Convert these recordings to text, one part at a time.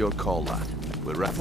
your call, lad. We're ready.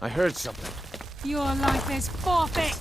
I heard something. Your life is forfeit!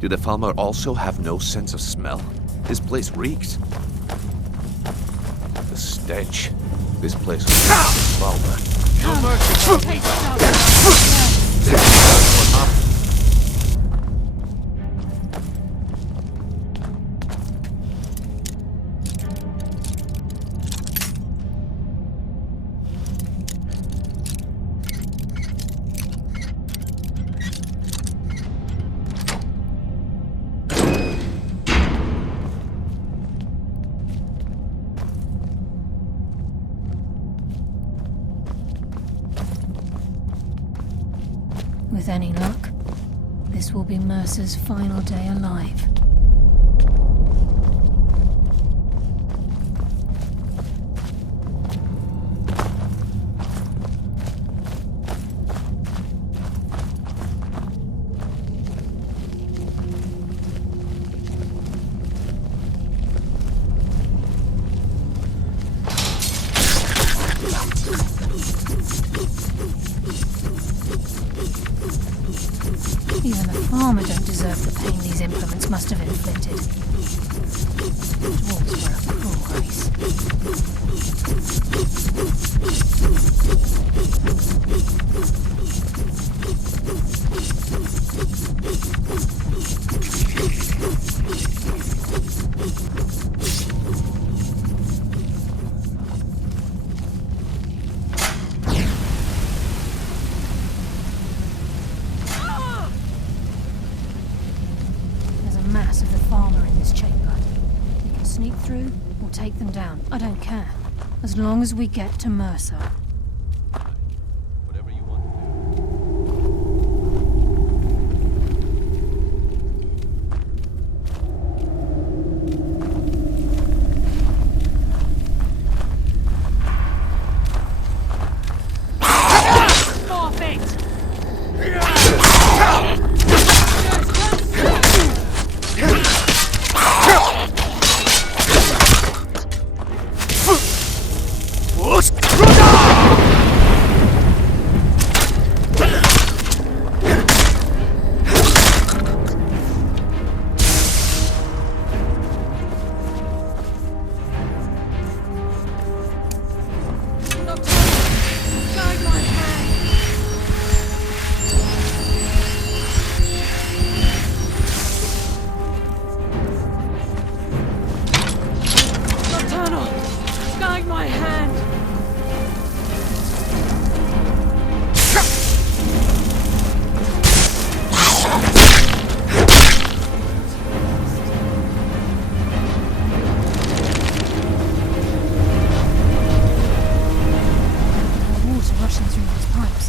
Do the Falmer also have no sense of smell? This place reeks. The stench. This place was Falmer. No mercy. Take some. With any luck, this will be Mercer's final day alive. Even the farmer don't deserve the pain these implements must have sneak through or take them down. I don't care. As long as we get to Mercer. Whatever you want to Guide my hand! Water rushing through these pipes.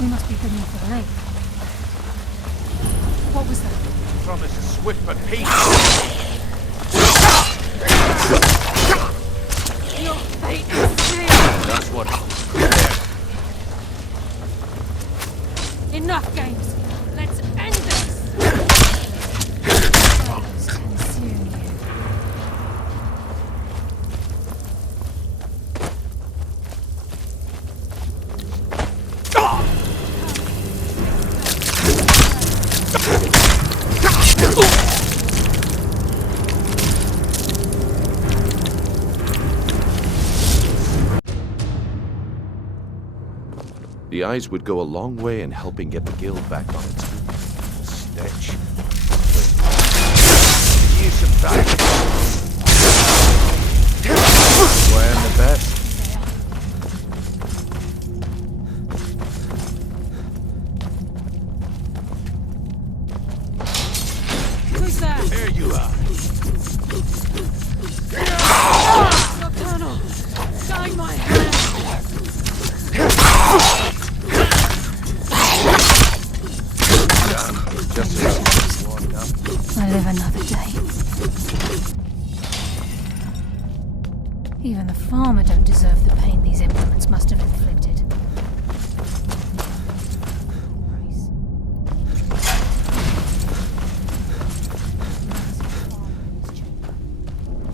We must be beneath the lake. What was that? Promise a swift but peace. Your fate is sealed! That's what. Enough games! Let's end this! Fires consume you. The eyes would go a long way in helping get the guild back on its feet. Stitch. Use some time. Why I'm the best. Who's there? There you are. Nocturnal! Guide my hand! Just as warmed up. I live another day. Even the farmer don't deserve the pain these implements must have inflicted.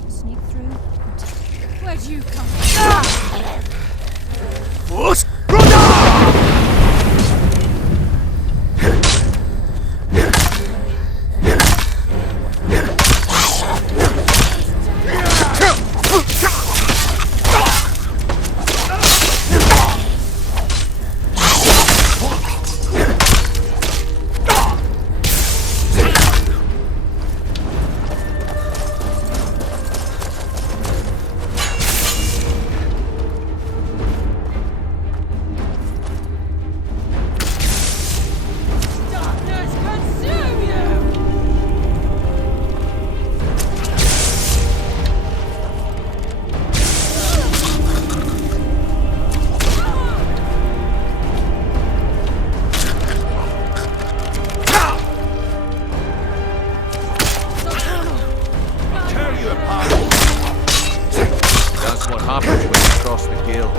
Sneak through. Where'd you come from? What? Darkness consume you! Tear you apart. That's what happens when you cross the guild.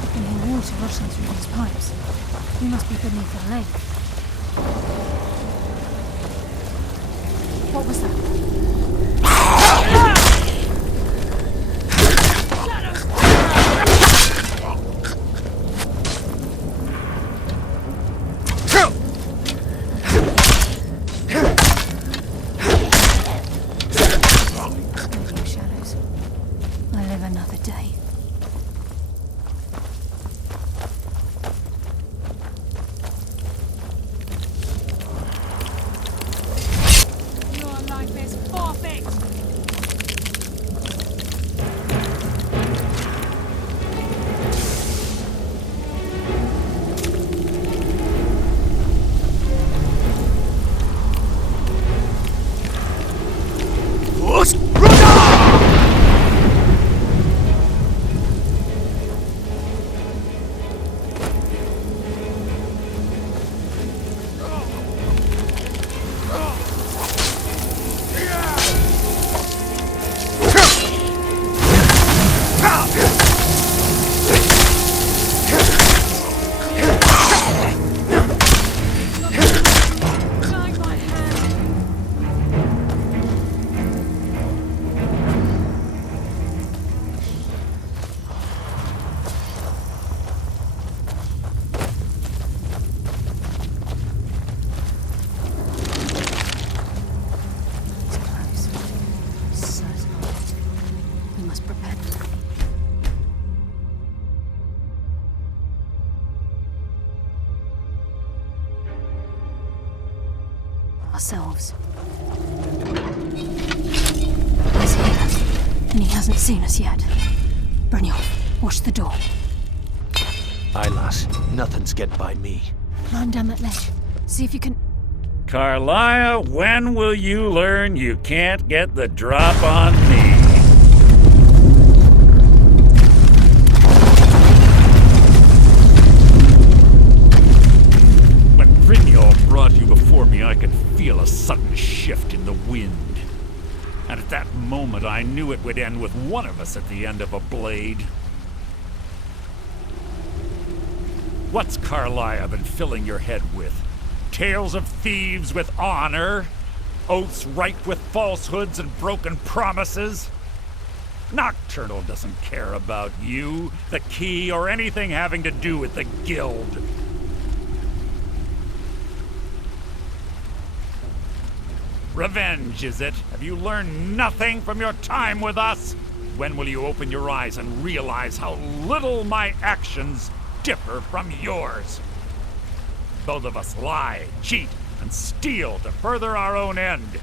I can hear water rushing through these pipes. We must be beneath the lake. What was that? Thank you, shadows. I live another day. ourselves. He's here, and he hasn't seen us yet. Brynjolf, watch the door. Aye, lass. Nothing's get by me. Climb down that ledge. See if you can... Carlia, when will you learn you can't get the drop on me? When Brynjolf brought you before me, I could feel a sudden shift in the wind. And at that moment, I knew it would end with one of us at the end of a blade. What's Carlia been filling your head with? Tales of thieves with honor? Oaths ripe with falsehoods and broken promises? Nocturnal doesn't care about you, the key, or anything having to do with the guild. Revenge, is it? Have you learned nothing from your time with us? When will you open your eyes and realize how little my actions differ from yours? Both of us lie, cheat, and steal to further our own end.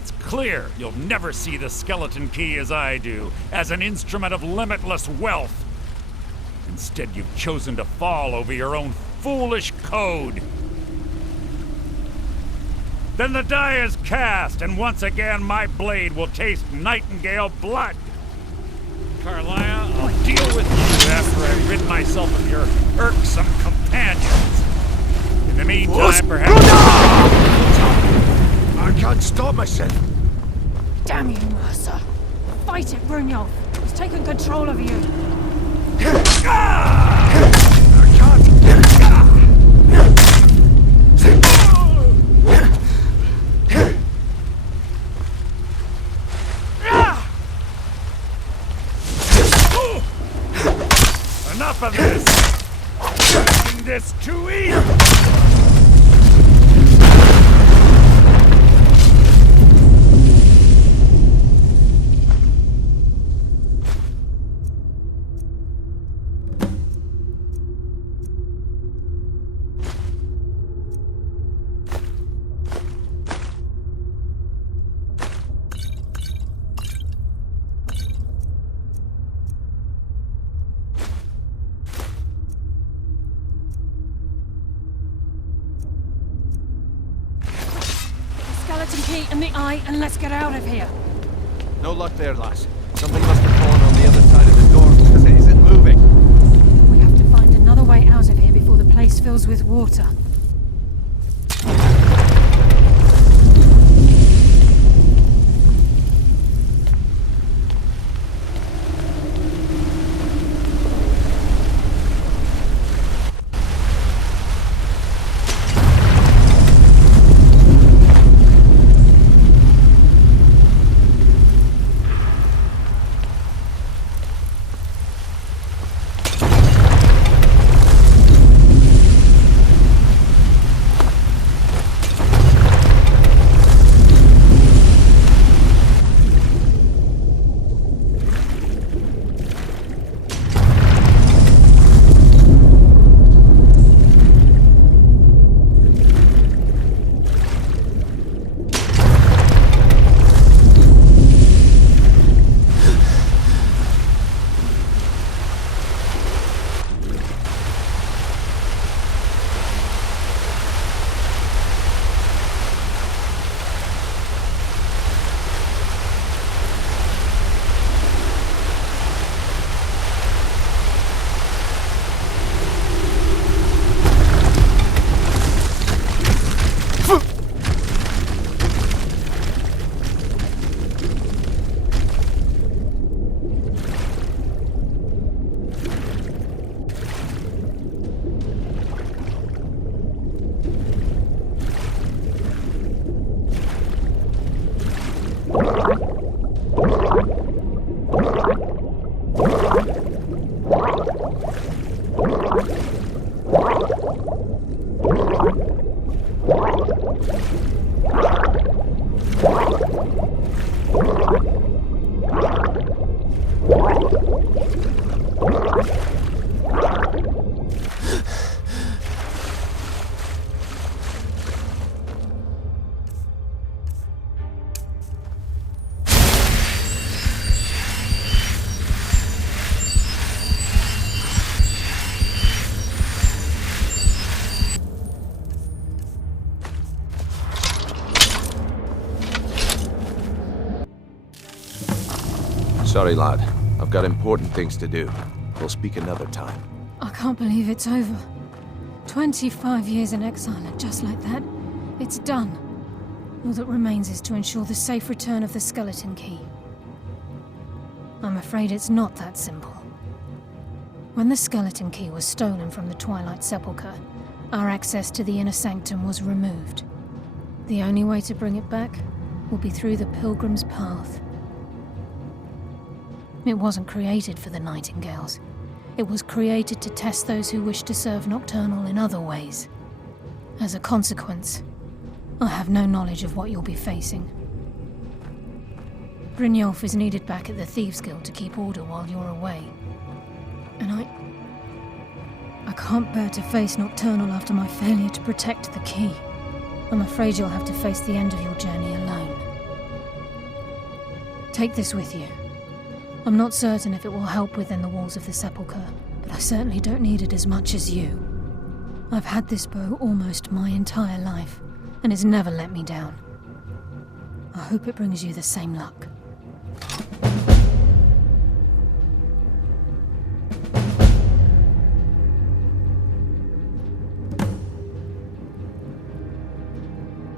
It's clear you'll never see the skeleton key as I do, as an instrument of limitless wealth. Instead, you've chosen to fall over your own foolish code. Then the die is cast, and once again my blade will taste nightingale blood. Carlia, I'll deal with you after I rid myself of your irksome companions. In the meantime, perhaps... I can't stop myself. Damn you, Mercer. Fight it, Brynjolf. He's taken control of you. I can't. Enough of this! Making this too easy! Skeleton key in the eye, and let's get out of here. No luck there, lass. Something must have fallen on the other side of the door because it isn't moving. We have to find another way out of here before the place fills with water. Sorry, lad. I've got important things to do. We'll speak another time. I can't believe it's over. 25 years in exile, and just like that, it's done. All that remains is to ensure the safe return of the skeleton key. I'm afraid it's not that simple. When the skeleton key was stolen from the Twilight Sepulchre, our access to the inner sanctum was removed. The only way to bring it back will be through the Pilgrim's Path. It wasn't created for the Nightingales. It was created to test those who wish to serve Nocturnal in other ways. As a consequence, I have no knowledge of what you'll be facing. Brynjolf is needed back at the Thieves' Guild to keep order while you're away. And I can't bear to face Nocturnal after my failure to protect the key. I'm afraid you'll have to face the end of your journey alone. Take this with you. I'm not certain if it will help within the walls of the Sepulchre, but I certainly don't need it as much as you. I've had this bow almost my entire life, and it's never let me down. I hope it brings you the same luck.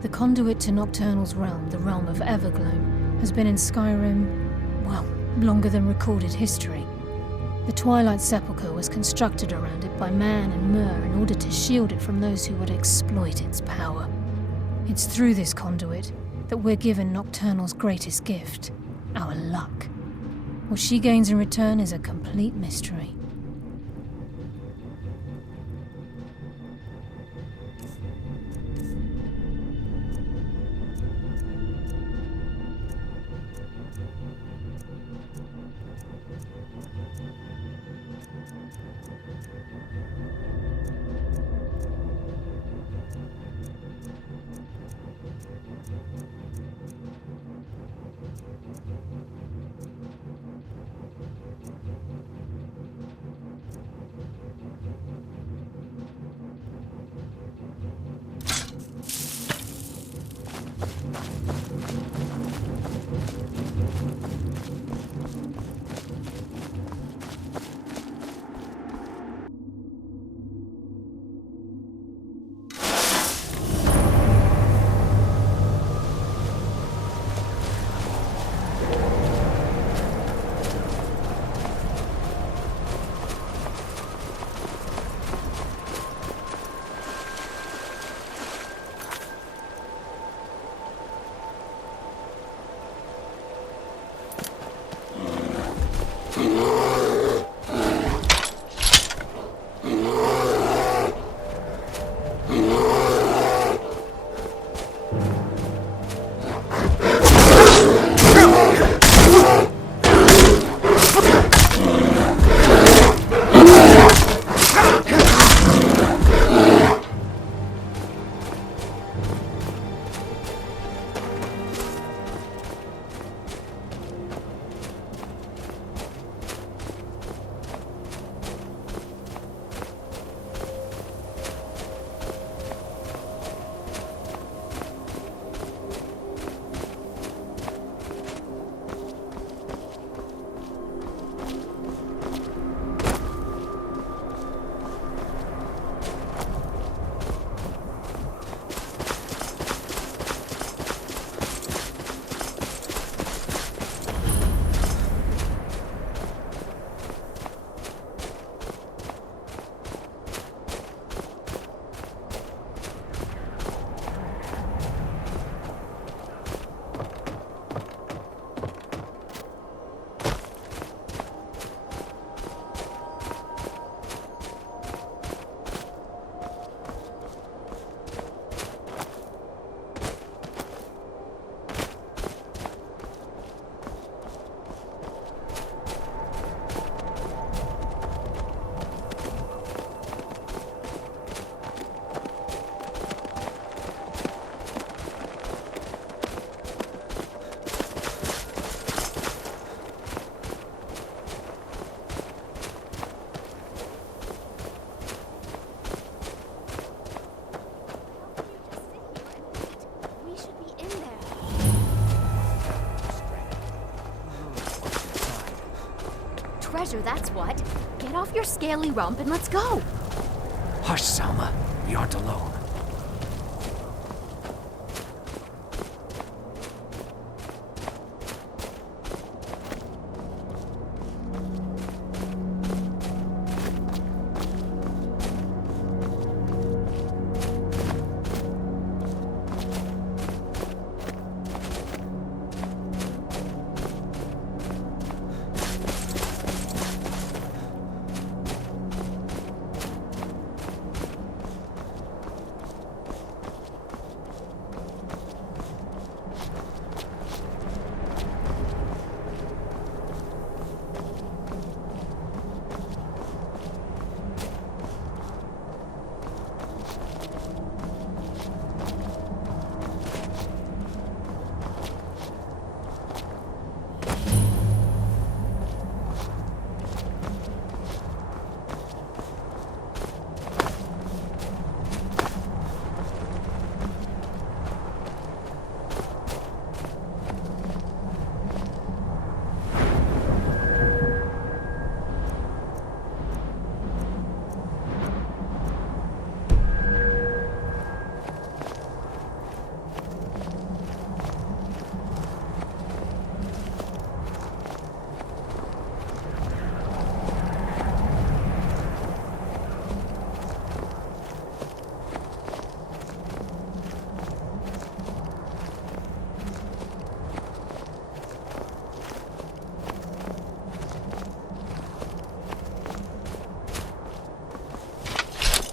The conduit to Nocturnal's realm, the realm of Evergloam, has been in Skyrim, well, longer than recorded history. The Twilight Sepulchre was constructed around it by Man and Myr in order to shield it from those who would exploit its power. It's through this conduit that we're given Nocturnal's greatest gift, our luck. What she gains in return is a complete mystery. pressure, that's what. Get off your scaly rump and let's go. Hush, Selma. We aren't alone.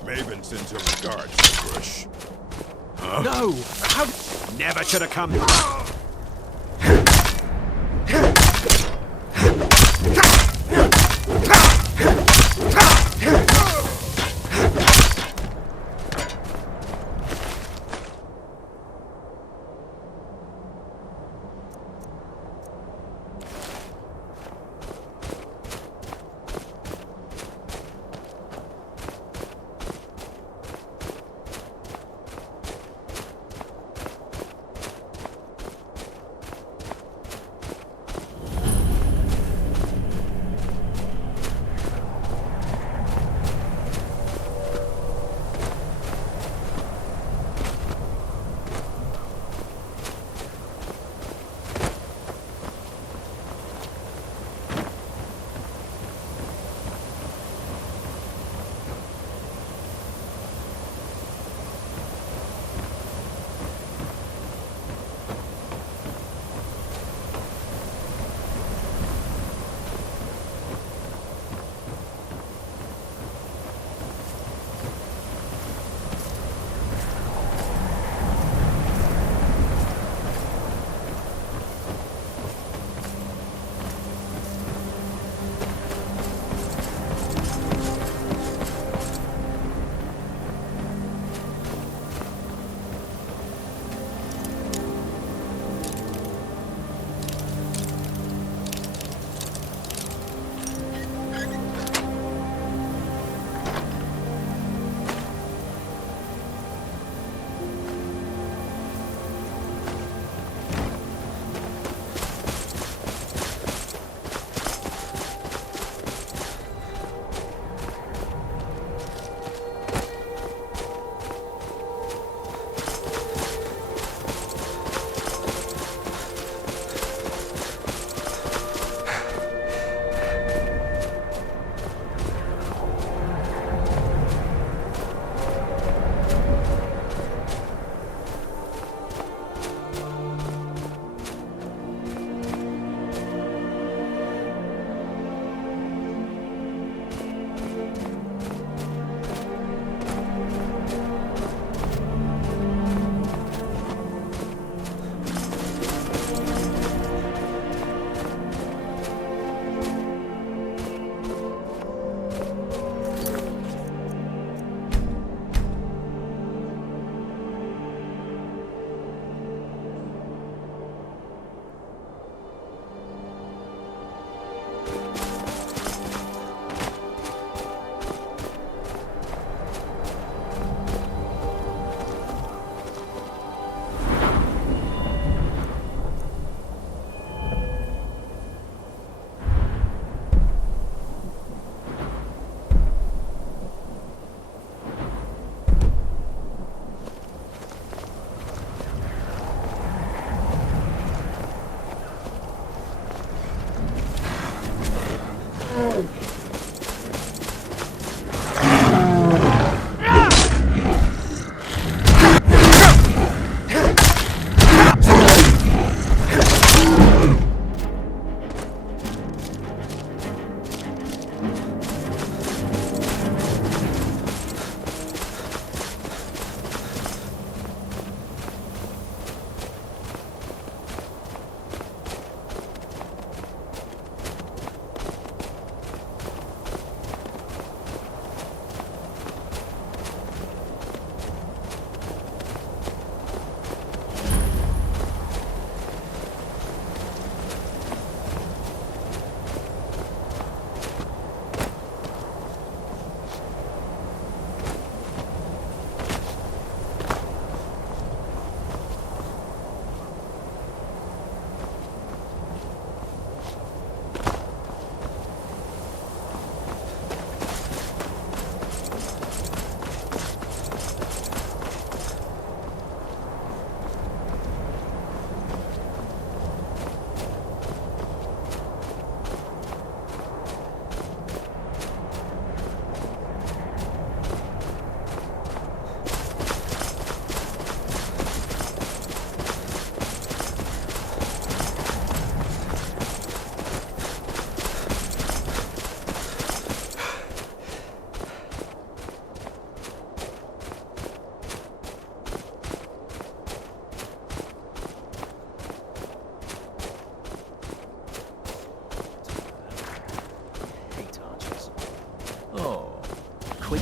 Maven sends her regards, Bush. No! How? Never should have come.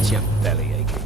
get your belly aching.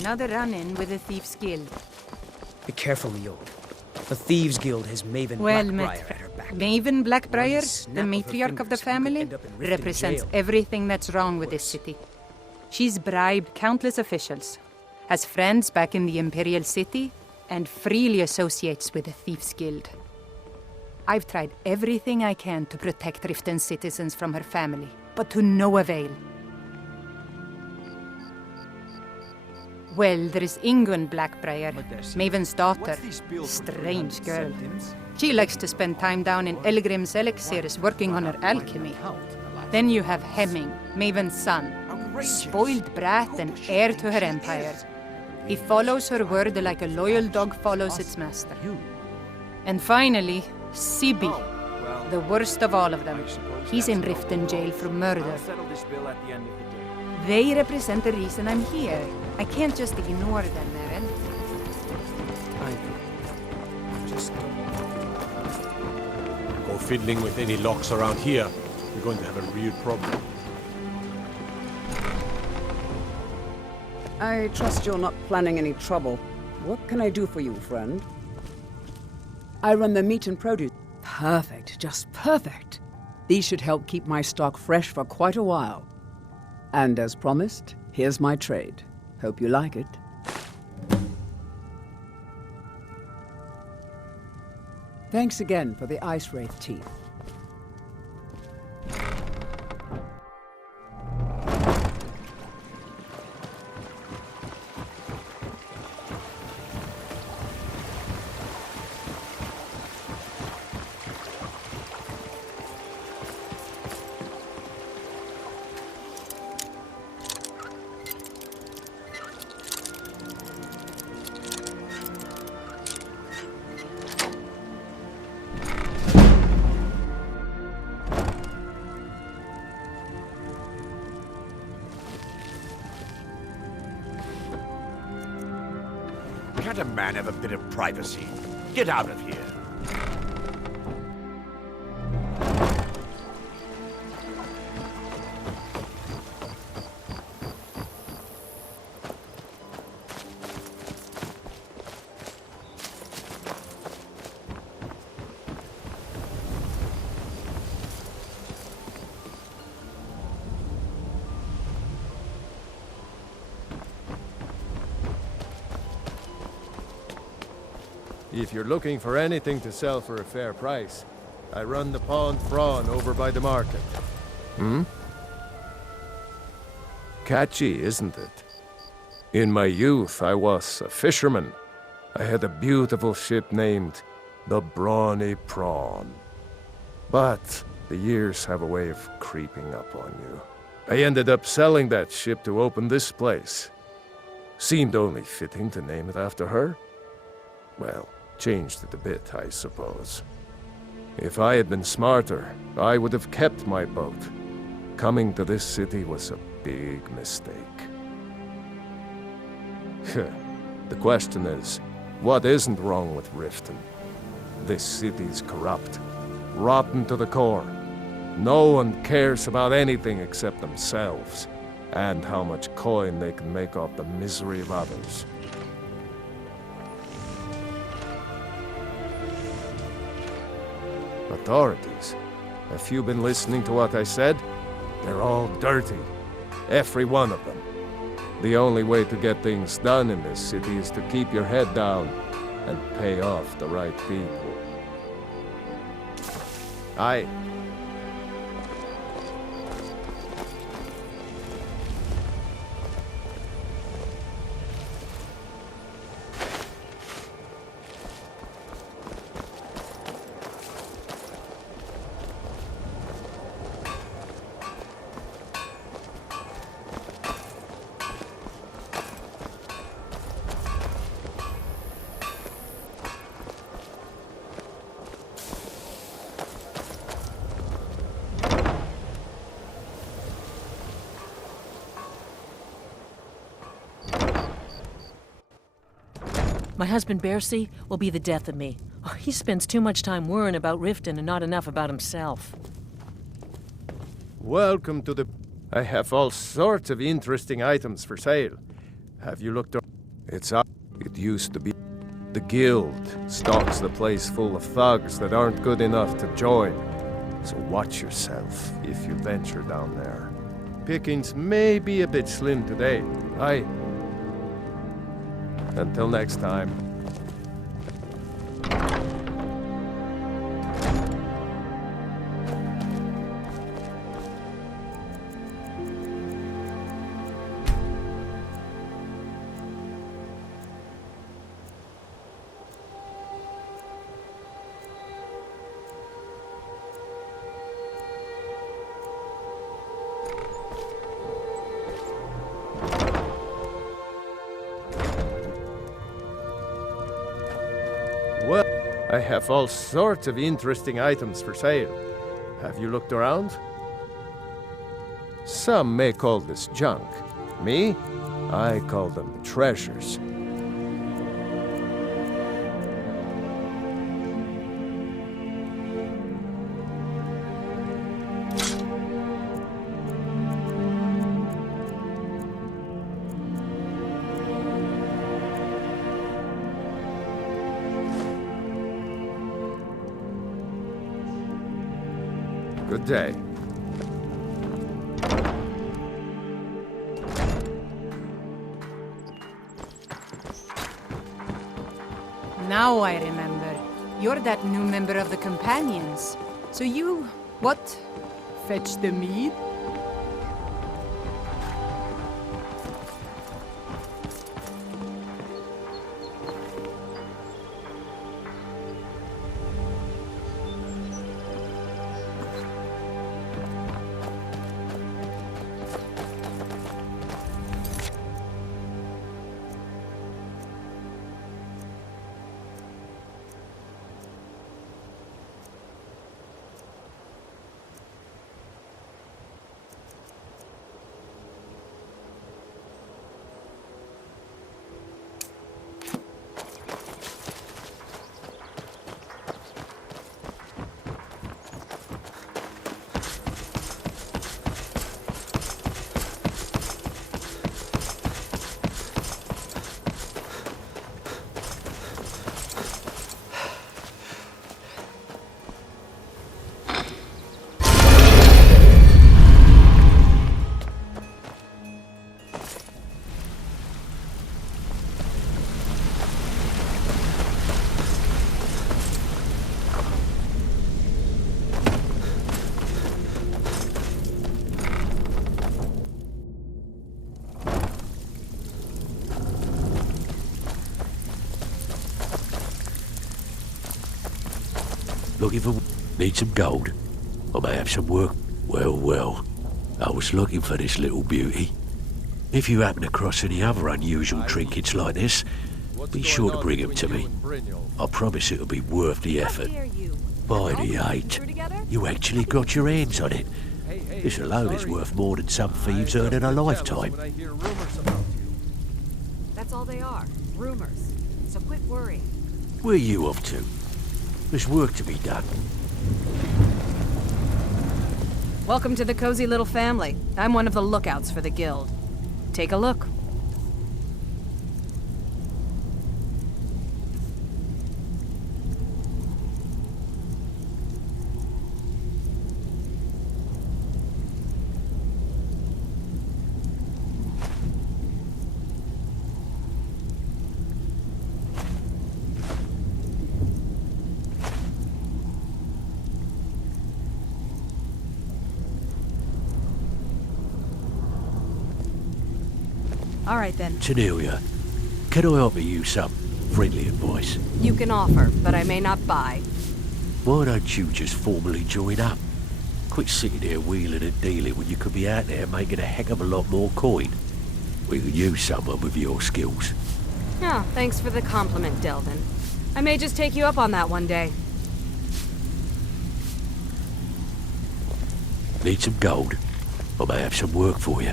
Another run-in with the Thieves' Guild. Be careful, Leon. The Thieves' Guild has Maven Well Blackbriar met, at her back. Maven Blackbriar, One the snap of her matriarch of the fingers and you could family, end up in Riften represents jail. everything that's wrong with this city. She's bribed countless officials, has friends back in the Imperial City, and freely associates with the Thieves' Guild. I've tried everything I can to protect Riften's citizens from her family, but to no avail. Well, there is Ingun Blackbriar, Maven's daughter. Strange girl. She likes to spend time down in Elgrim's elixirs working on her alchemy. Then you have Hemming, Maven's son. Spoiled brat and heir to her empire. He follows her word like a loyal dog follows its master. And finally, Sibi, the worst of all of them. He's in Riften jail for murder. They represent the reason I'm here. I can't just ignore them, Eren. Go fiddling with any locks around here. You're going to have a real problem. I trust you're not planning any trouble. What can I do for you, friend? I run the meat and produce. Perfect, just perfect. These should help keep my stock fresh for quite a while. And as promised, here's my trade. Hope you like it. Thanks again for the Ice Wraith teeth. Can't a man have a bit of privacy? Get out of here. If you're looking for anything to sell for a fair price, I run the Pt.13 over by the market. Hmm? Catchy, isn't it? In my youth, I was a fisherman. I had a beautiful ship named the Brawny Prawn. But the years have a way of creeping up on you. I ended up selling that ship to open this place. Seemed only fitting to name it after her. Well, changed it a bit, I suppose. If I had been smarter, I would have kept my boat. Coming to this city was a big mistake. The question is, what isn't wrong with Riften? This city's corrupt, rotten to the core. No one cares about anything except themselves, and how much coin they can make off the misery of others. Authorities, have you been listening to what I said? They're all dirty. Every one of them. The only way to get things done in this city is to keep your head down and pay off the right people. Aye. My husband Bercy will be the death of me. Oh, he spends too much time worrying about Riften and not enough about himself. Welcome to the... I have all sorts of interesting items for sale. Have you looked... It's up. It used to be... The guild stocks the place full of thugs that aren't good enough to join. So watch yourself if you venture down there. Pickings may be a bit slim today. Until next time. Well, I have all sorts of interesting items for sale. Have you looked around? Some may call this junk. Me? I call them treasures. Good day. Now I remember. You're that new member of the Companions. So you... what? Fetch the meat? Looking for... Need some gold? I may have some work. Well, well. I was looking for this little beauty. If you happen across any other unusual trinkets like this, be sure to bring them to me. I promise it'll be worth the effort. By the eight, you actually got your hands on it. This alone is worth more than some thieves earn in a lifetime. That's all they are. Rumors. So quit worrying. Where are you off to? There's work to be done. Welcome to the cozy little family. I'm one of the lookouts for the guild. Take a look. All right then. Tanelia, can I offer you some friendly advice? You can offer, but I may not buy. Why don't you just formally join up? Quit sitting there wheeling and dealing when you could be out there making a heck of a lot more coin. We could use someone with your skills. Oh, thanks for the compliment, Delvin. I may just take you up on that one day. Need some gold? I may have some work for you.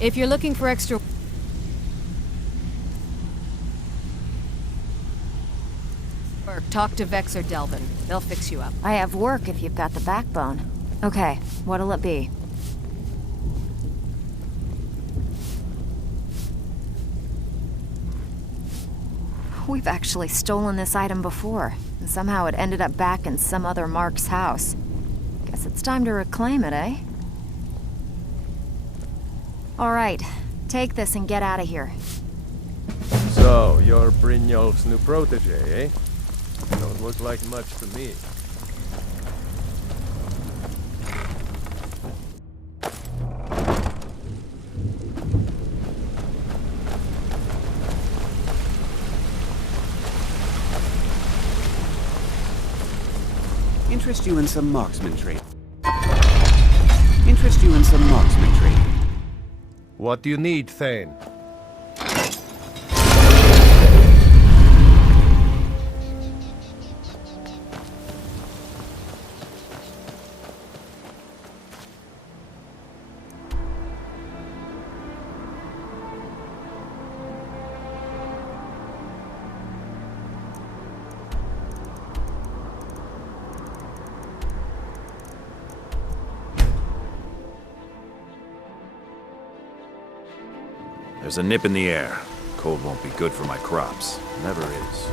If you're looking for extra... Talk to Vex or Delvin. They'll fix you up. I have work if you've got the backbone. Okay, what'll it be? We've actually stolen this item before, and somehow it ended up back in some other Mark's house. Guess it's time to reclaim it, eh? All right, take this and get out of here. So, you're Brynjolf's new protege, eh? Don't look like much to me. Interest you in some marksman training. Interest you in some marksman training. What do you need, Thane? There's a nip in the air. Cold won't be good for my crops. Never is.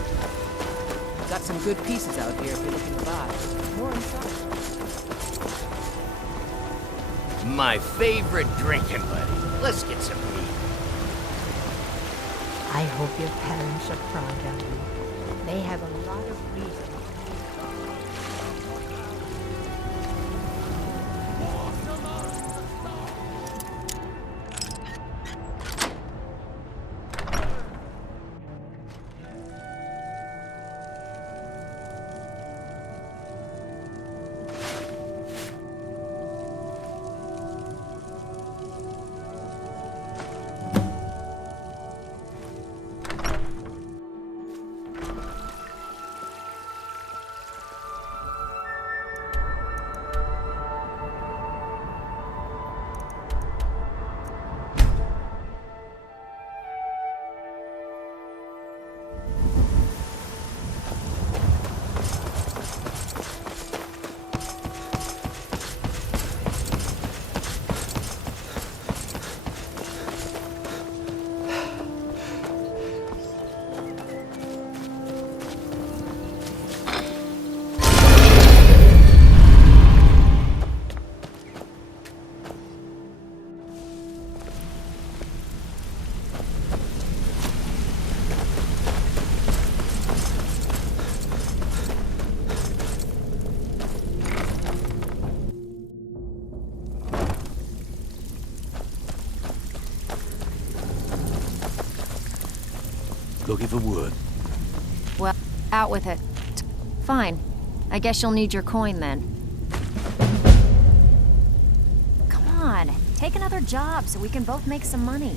Got some good pieces out here if you're looking to buy. More inside. My favorite drinking buddy. Let's get some meat. I hope your parents are proud of you. They have a lot of reasons. Looking for work? Well, out with it. Fine. I guess you'll need your coin then. Come on, take another job so we can both make some money.